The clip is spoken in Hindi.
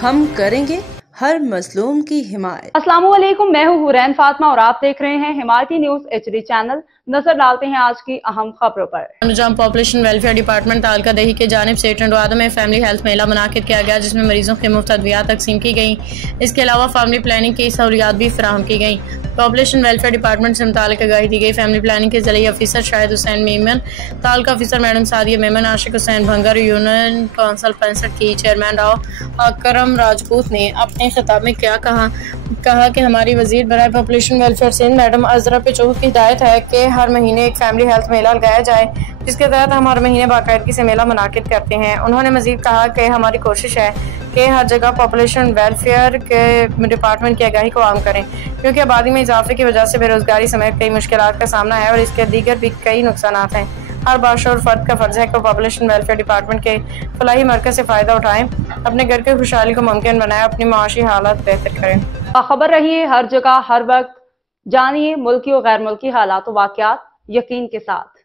हम करेंगे हर मजलूम की हिमायत। अस्सलाम वालेकुम, मैं हूँ हुरैन फातिमा और आप देख रहे हैं हिमायती न्यूज HD चैनल। नजर डालते हैं आज की अहम खबरों पर। निजाम पॉपुलेशन वेलफेयर डिपार्टमेंट तालका दही की जानिब से टंडवादा में फैमिली हेल्थ मेला मुनाकिद किया गया, जिसमें मरीजों के मुफ्त अद्वियात तकसीम की गई। इसके अलावा फैमिली प्लानिंग की सहूलियात भी फराहम की गई। पॉपुलेशन वेलफेयर डिपार्टमेंट से मुतालिक आगाही दी गई। फैमिली प्लानिंग के ज़रिए officer Shahid Hussain Memon, तालका officer madam Sadia Memon, आशिक हुसैन भंगर, यूनियन काउंसिल 65 की चेयरमैन राव अकरम राजपूत ने अपने खिताब में क्या कहा कि हमारी वजीर बराए पॉपुलेशन वेलफेयर सिंध मैडम अजरा पेचोक की हिदायत है कि हर महीने एक फैमिली हेल्थ मेला लगाया जाए, जिसके तहत हम हर महीने बाकायदगी से मेला मुनाकिद करते हैं। उन्होंने मजीद कहा कि हमारी कोशिश है कि हर जगह पॉपुलेशन वेलफेयर के डिपार्टमेंट की आगाही को आम करें, क्योंकि आबादी में इजाफे की वजह से बेरोजगारी समेत कई मुश्किलात का सामना है और इसके दीगर भी कई नुकसान हैं। हर बाशऊर फर्द का फर्ज है कि पॉपुलेशन वेलफेयर डिपार्टमेंट के फलाही मरकज से फ़ायदा उठाएं, अपने घर की खुशहाली को मुमकिन बनाएं, अपनी माशी हालात बेहतर करें। खबर रहिए हर जगह हर वक्त, जानिए मुल्की और गैर मुल्की हालात वाक़यात यकीन के साथ।